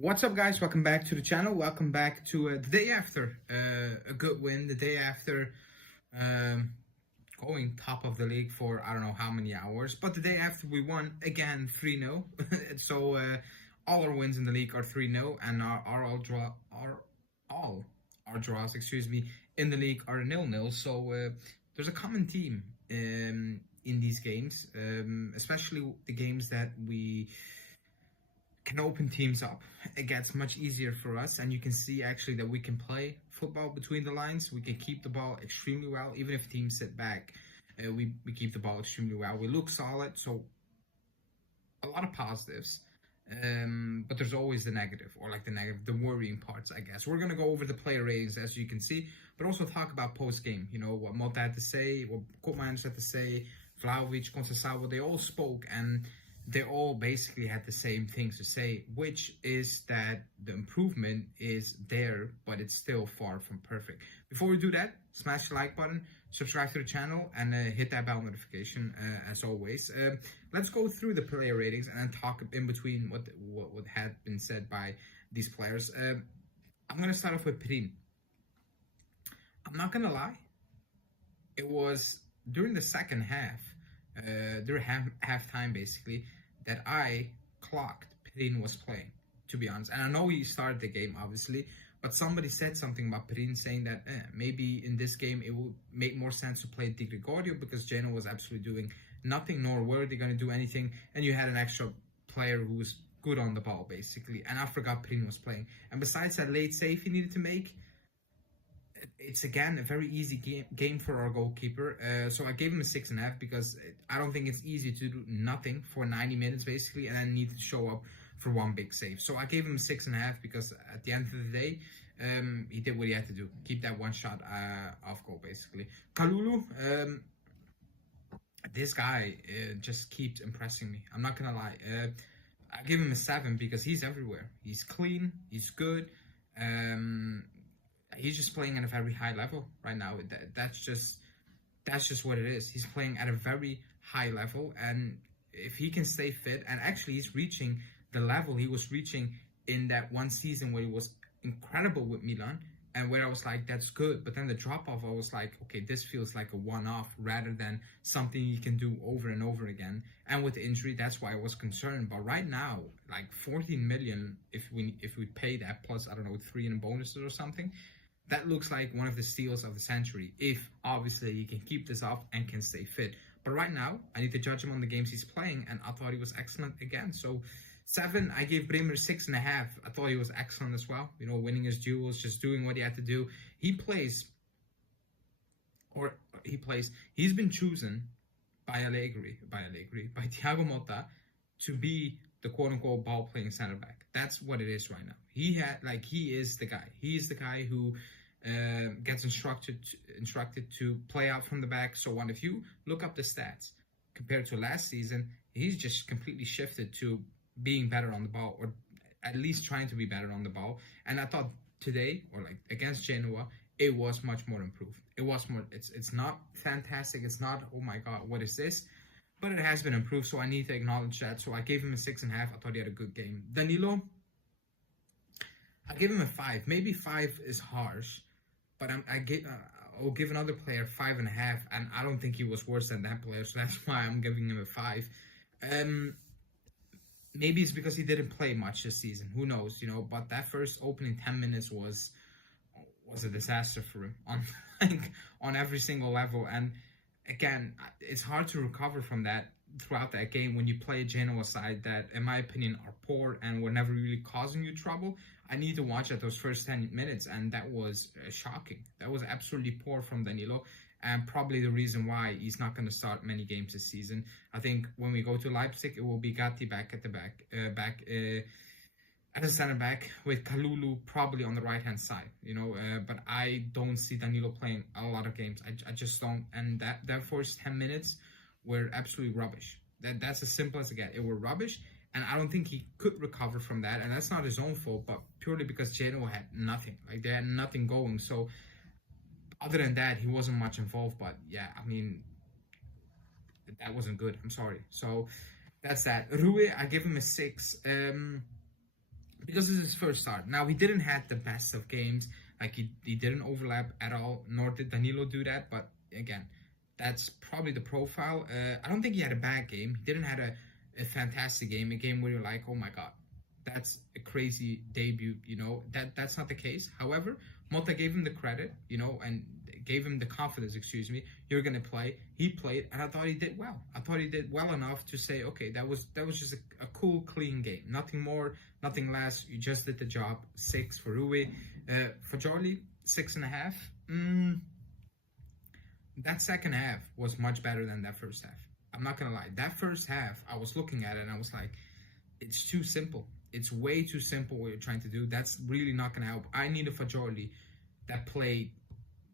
What's up, guys? Welcome back to the channel. Welcome back to the day after a good win, the day after going top of the league for I don't know how many hours, but the day after we won again 3-0. So all our wins in the league are 3-0, and all our draws, excuse me, in the league are 0-0. So there's a common theme in these games, especially the games that we can open teams up. It gets much easier for us, and you can see actually that we can play football between the lines. We can keep the ball extremely well, even if teams sit back. We keep the ball extremely well. We look solid, so a lot of positives. But there's always the negative, or like the worrying parts, I guess. We're gonna go over the player ratings, as you can see, but also talk about post game. You know, what Motta had to say, what Koopmeiners had to say, Vlahovic, concede, they all spoke, and they all basically had the same things to say, which is that the improvement is there, but it's still far from perfect. Before we do that, smash the like button, subscribe to the channel, and hit that bell notification as always. Let's go through the player ratings and then talk in between what had been said by these players. I'm going to start off with Perin. I'm not going to lie. It was during the second half, during halftime basically, that I clocked Perin was playing, to be honest. And I know he started the game, obviously, but somebody said something about Perin, saying that maybe in this game it would make more sense to play Di Gregorio because Geona was absolutely doing nothing, nor were they going to do anything, and you had an extra player who was good on the ball, basically. And I forgot Perin was playing. And besides that late save he needed to make, it's again a very easy game for our goalkeeper. So I gave him a 6.5 because I don't think it's easy to do nothing for 90 minutes basically and then need to show up for one big save. So I gave him a 6.5 because at the end of the day, he did what he had to do, keep that one shot off goal basically. Kalulu, this guy just keeps impressing me. I'm not gonna lie. I give him a 7 because he's everywhere. He's clean, he's good. He's just playing at a very high level right now. That's just what it is. He's playing at a very high level, and if he can stay fit, and actually he's reaching the level he was reaching in that one season where he was incredible with Milan, and where I was like, that's good. But then the drop off, I was like, okay, this feels like a one-off rather than something you can do over and over again. And with the injury, that's why I was concerned. But right now, like 14 million, if we pay that plus, I don't know, 3 in bonuses or something, that looks like one of the steals of the century, if obviously he can keep this up and can stay fit. But right now, I need to judge him on the games he's playing, and I thought he was excellent again. So 7, I gave Bremer 6.5. I thought he was excellent as well. You know, winning his duels, just doing what he had to do. He's been chosen by Thiago Motta to be the quote-unquote ball-playing center back. That's what it is right now. He is the guy. He's the guy who gets instructed to play out from the back. So if you look up the stats compared to last season, he's just completely shifted to being better on the ball, or at least trying to be better on the ball. And I thought today, or like against Genoa, it was much more improved. It was more. It's not fantastic. It's not, oh my god, what is this? But it has been improved, so I need to acknowledge that. So I gave him a 6.5. I thought he had a good game. Danilo, I gave him a 5. Maybe 5 is harsh, but I'll give another player 5.5, and I don't think he was worse than that player, so that's why I'm giving him a 5. Maybe it's because he didn't play much this season. Who knows, you know? But that first opening 10 minutes was a disaster for him on every single level. And again, it's hard to recover from that throughout that game when you play a Genoa side that, in my opinion, are poor and were never really causing you trouble. I need to watch at those first 10 minutes, and that was shocking. That was absolutely poor from Danilo, and probably the reason why he's not going to start many games this season. I think when we go to Leipzig, it will be Gatti back at the as a center back, with Kalulu probably on the right hand side, you know. But I don't see Danilo playing a lot of games. I just don't. And that first 10 minutes were absolutely rubbish. That's as simple as it gets. It were rubbish, and I don't think he could recover from that. And that's not his own fault, but purely because Genoa had nothing. Like, they had nothing going. So other than that, he wasn't much involved. But yeah, I mean, that wasn't good. I'm sorry. So that's that. Rui, I give him a 6. because this is his first start. Now, he didn't have the best of games. Like, he didn't overlap at all, nor did Danilo do that. But again, that's probably the profile. I don't think he had a bad game. He didn't have a fantastic game, a game where you're like, oh my God, that's a crazy debut, you know. That's not the case. However, Motta gave him the credit, you know, and gave him the confidence, you're going to play. He played, and I thought he did well. I thought he did well enough to say, okay, that was just a cool, clean game. Nothing more, nothing less. You just did the job. 6 for Rui. For Giuntoli, 6.5. That second half was much better than that first half. I'm not going to lie. That first half, I was looking at it, and I was like, it's too simple. It's way too simple what you're trying to do. That's really not going to help. I need a Giuntoli that played,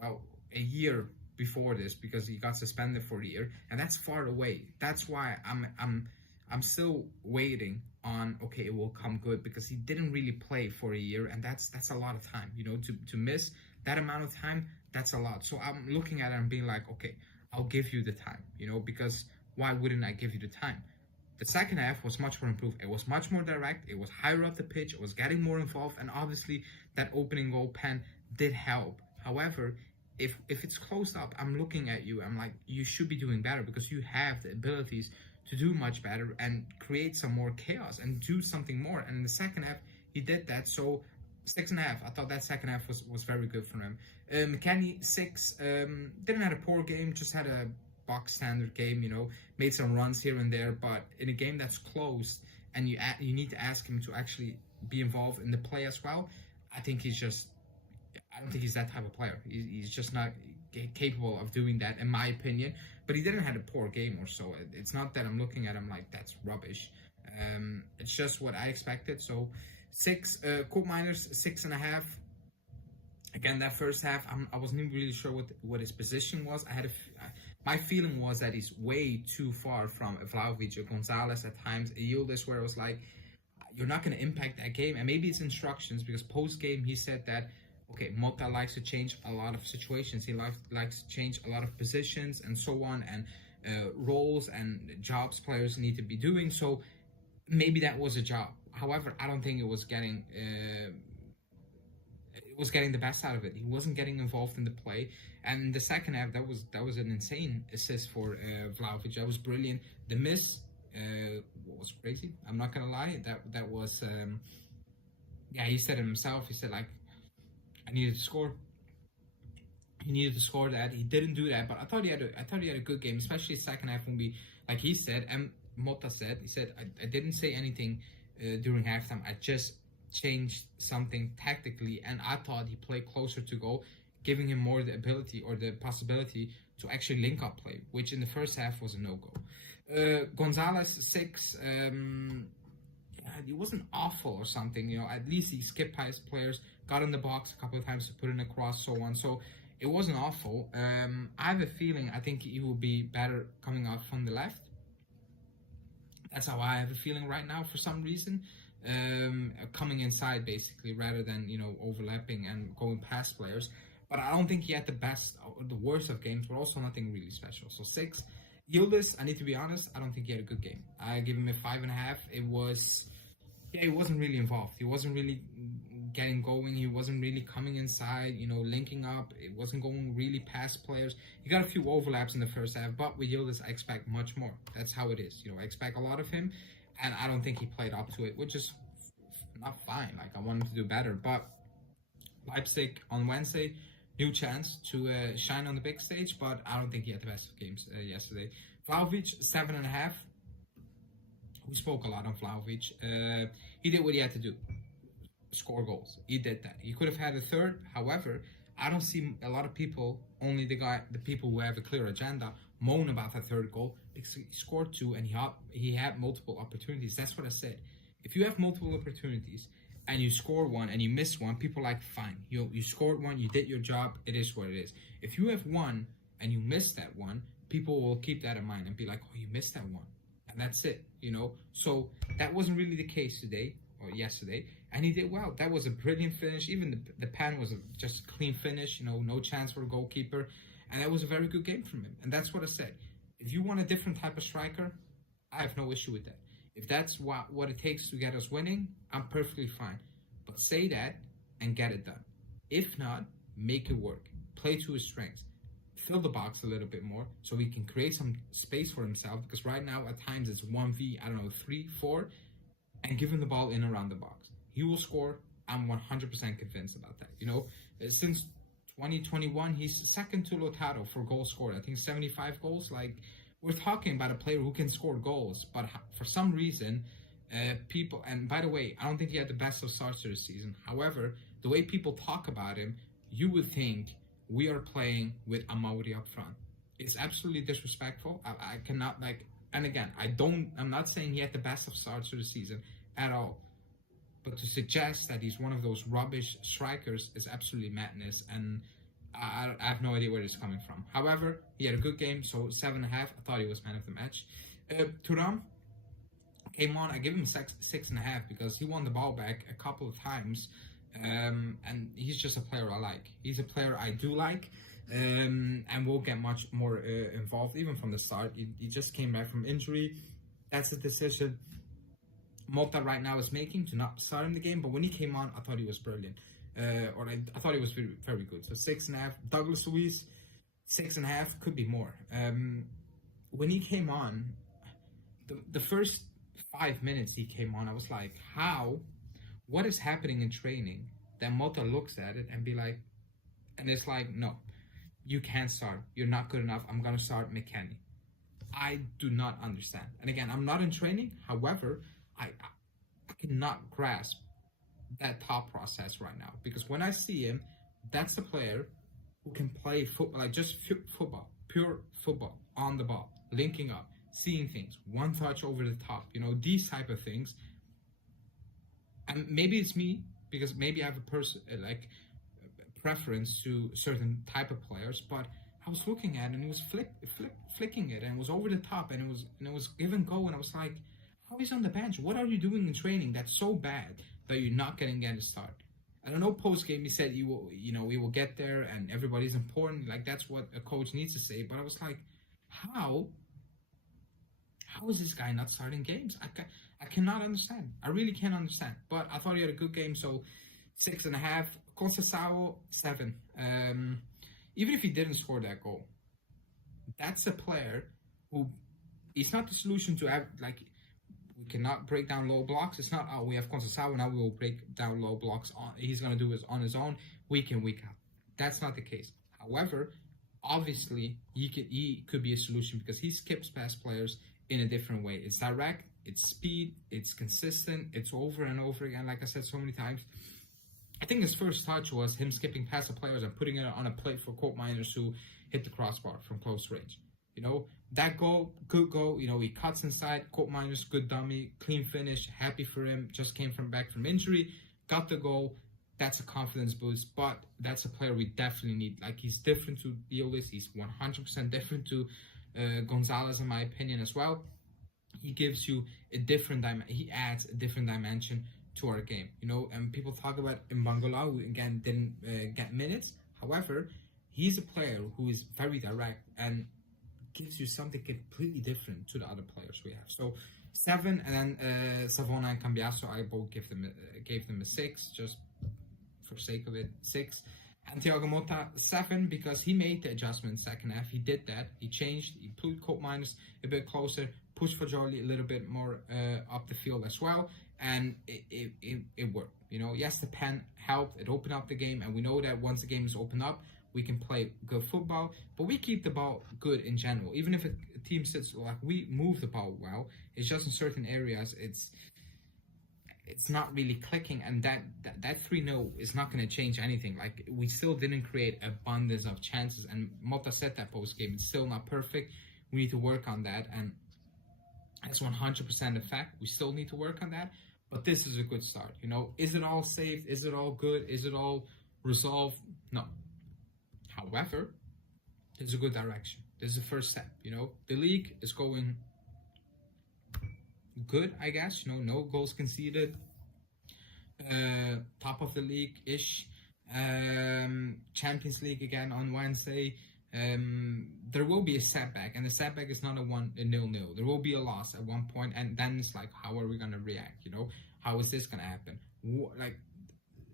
well, a year before this, because he got suspended for a year, and that's far away. That's why I'm still waiting on, okay, it will come good, because he didn't really play for a year, and that's a lot of time, you know, to miss that amount of time. That's a lot. So I'm looking at it and being like, okay, I'll give you the time, you know, because why wouldn't I give you the time? The second half was much more improved. It was much more direct. It was higher up the pitch. It was getting more involved, and obviously that opening goal pen did help. However, if it's closed up, I'm looking at you. I'm like, you should be doing better, because you have the abilities to do much better and create some more chaos and do something more. And in the second half, he did that. So 6.5. I thought that second half was very good for him. McKennie, 6. Didn't have a poor game, just had a box standard game, you know, made some runs here and there. But in a game that's closed and you need to ask him to actually be involved in the play as well, I think he's just, I don't think he's that type of player. He's just not capable of doing that, in my opinion. But he didn't have a poor game or so. It's not that I'm looking at him like, that's rubbish. It's just what I expected. So 6, Colt Miners, 6.5. Again, that first half, I wasn't even really sure what his position was. My feeling was that he's way too far from Vlahovic or Gonzalez at times. A Yildiz, where it was like, you're not going to impact that game. And maybe it's instructions, because post-game he said that, okay, Motta likes to change a lot of situations. He likes to change a lot of positions and so on, and roles and jobs players need to be doing. So maybe that was a job. However, I don't think it was getting the best out of it. He wasn't getting involved in the play. And in the second half, that was an insane assist for Vlahovic. That was brilliant. The miss was crazy. I'm not gonna lie. That was yeah. He said it himself. He said, like, I needed to score. He needed to score that. He didn't do that. But I thought he had a good game, especially second half when we, like he said, and Motta said, I didn't say anything during halftime. I just changed something tactically, and I thought he played closer to goal, giving him more the ability or the possibility to actually link up play, which in the first half was a no-go. Gonzalez, 6. He wasn't awful or something, you know. At least he skipped past players, got in the box a couple of times to put in a cross, so on. So it wasn't awful. I have a feeling, I think he will be better coming out from the left. That's how I have a feeling right now for some reason. Coming inside basically, rather than, you know, overlapping and going past players. But I don't think he had the best or the worst of games, but also nothing really special. So 6. Yildiz, I need to be honest, I don't think he had a good game. I give him a 5.5. It wasn't really involved. He wasn't really getting going. He wasn't really coming inside, you know, linking up. It wasn't going really past players. He got a few overlaps in the first half, but with Yildiz, I expect much more. That's how it is. You know, I expect a lot of him, and I don't think he played up to it, which is not fine. Like, I want him to do better. But Leipzig on Wednesday, new chance to shine on the big stage, but I don't think he had the best of games yesterday. Vlahovic, 7.5. We spoke a lot on Vlahovic. He did what he had to do. Score goals. He did that. He could have had a third. However, I don't see a lot of people, only the people who have a clear agenda, moan about that third goal, because he scored 2 and he had multiple opportunities. That's what I said. If you have multiple opportunities and you score 1 and you miss 1, people are like, fine. You scored 1, you did your job, it is what it is. If you have 1 and you miss that 1, people will keep that in mind and be like, oh, you missed that 1. And that's it, you know. So that wasn't really the case today or yesterday, and he did well. That was a brilliant finish. Even the pan was just a clean finish, you know, no chance for a goalkeeper, and that was a very good game from him. And that's what I said. If you want a different type of striker, I have no issue with that. If that's what it takes to get us winning, I'm perfectly fine. But say that and get it done. If not, make it work. Play to his strengths. Fill the box a little bit more so he can create some space for himself, because right now at times it's 1v, 3, 4, and give him the ball in around the box. He will score. I'm 100% convinced about that. Since 2021, he's second to Lautaro for goals scored. I think 75 goals. Like, we're talking about a player who can score goals, but for some reason, people, and by the way, I don't think he had the best of starts to the season. However, the way people talk about him, you would think we are playing with Amauri up front. It's absolutely disrespectful. I cannot, and again, I'm not saying he had the best of starts to the season at all. But to suggest that he's one of those rubbish strikers is absolutely madness, and I have no idea where it's coming from. However, he had a good game, so 7.5. I thought he was man of the match. Thuram came on. I give him 6.5 because he won the ball back a couple of times, and he's just a player I like. He's a player I do like, and will get much more involved even from the start. He just came back from injury. That's a decision Motta right now is making to not start in the game, but when he came on, I thought he was brilliant. I thought he was very, very good. So 6.5. Douglas Luiz, 6.5, could be more. When he came on, the first 5 minutes he came on, I was like, what is happening in training? Then Motta looks at it and be like, and it's like, no, you can't start. You're not good enough. I'm going to start McKennie. I do not understand. And again, I'm not in training. However, I cannot grasp that thought process right now, because when I see him, that's a player who can play football, like just football, pure football, on the ball, linking up, seeing things, one touch over the top, these type of things. And maybe it's me, because maybe I have a preference to certain type of players, but I was looking at it and he was flicking it, and it was over the top, and it was give and go, and I was like, how is he on the bench? What are you doing in training that's so bad that you're not getting a start? I don't know, post-game he said he will get there and everybody's important. Like, that's what a coach needs to say. But I was like, how is this guy not starting games? I cannot understand. I really can't understand. But I thought he had a good game, so 6.5. Concede, 7. Even if he didn't score that goal, that's a player who, he's not the solution to have, we cannot break down low blocks. It's not, we have Concede, now we will break down low blocks. He's going to do it on his own, week in, week out. That's not the case. However, obviously, he could be a solution because he skips past players in a different way. It's direct, it's speed, it's consistent, it's over and over again, like I said so many times. I think his first touch was him skipping past the players and putting it on a plate for court miners who hit the crossbar from close range. That goal, good goal. He cuts inside, court minus, good dummy, clean finish, happy for him, just came back from injury, got the goal. That's a confidence boost, but that's a player we definitely need. He's different to Diolis, he's 100% different to Gonzalez, in my opinion, as well. He gives you a different he adds a different dimension to our game, and people talk about Mbangala, who again didn't get minutes. However, he's a player who is very direct and gives you something completely different to the other players we have. So 7, and then Savona and Cambiaso, I both gave them a 6, just for sake of it, 6. And Thiago Motta, 7, because he made the adjustment second half. He did that. He changed. He put Colt minus a bit closer, pushed for Jolie a little bit more up the field as well, and it worked. Yes, the pen helped. It opened up the game, and we know that once the game is opened up, we can play good football, but we keep the ball good in general. Even if a team sits, we move the ball well. It's just in certain areas, it's not really clicking, and that 3-0 is not going to change anything. We still didn't create abundance of chances, and Motta said that post-game. It's still not perfect. We need to work on that, and that's 100% a fact. We still need to work on that, but this is a good start. Is it all saved? Is it all good? Is it all resolved? No. However, it's a good direction. This is the first step. The league is going good, I guess. No goals conceded. Top of the league-ish. Champions League again on Wednesday. there will be a setback, and the setback is not a 0-0. There will be a loss at one point, and then it's like, how are we gonna react? You know, how is this gonna happen? Like,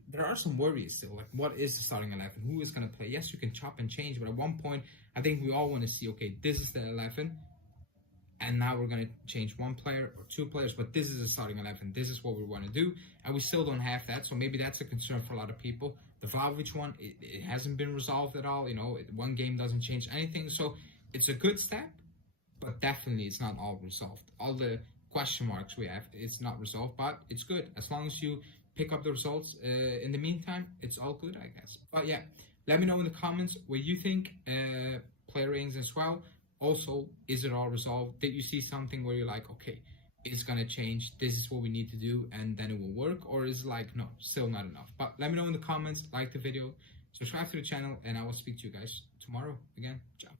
there are some worries still. Like, what is the starting 11? Who is gonna play? Yes, you can chop and change, but at one point, I think we all want to see, okay, this is the 11, and now we're gonna change one player or two players, but this is the starting 11. This is what we want to do, and we still don't have that. So maybe that's a concern for a lot of people. The Vlahovic one, it hasn't been resolved at all. You know, one game doesn't change anything. So it's a good step, but definitely it's not all resolved. All the question marks we have, it's not resolved, but it's good. As long as you pick up the results in the meantime, it's all good, I guess. But yeah, let me know in the comments what you think, player ratings as well. Also, is it all resolved? Did you see something where you're like, okay, it's gonna change, this is what we need to do, and then it will work? Or is it like, no, still not enough? But let me know in the comments, like the video, subscribe to the channel, and I will speak to you guys tomorrow again. Ciao.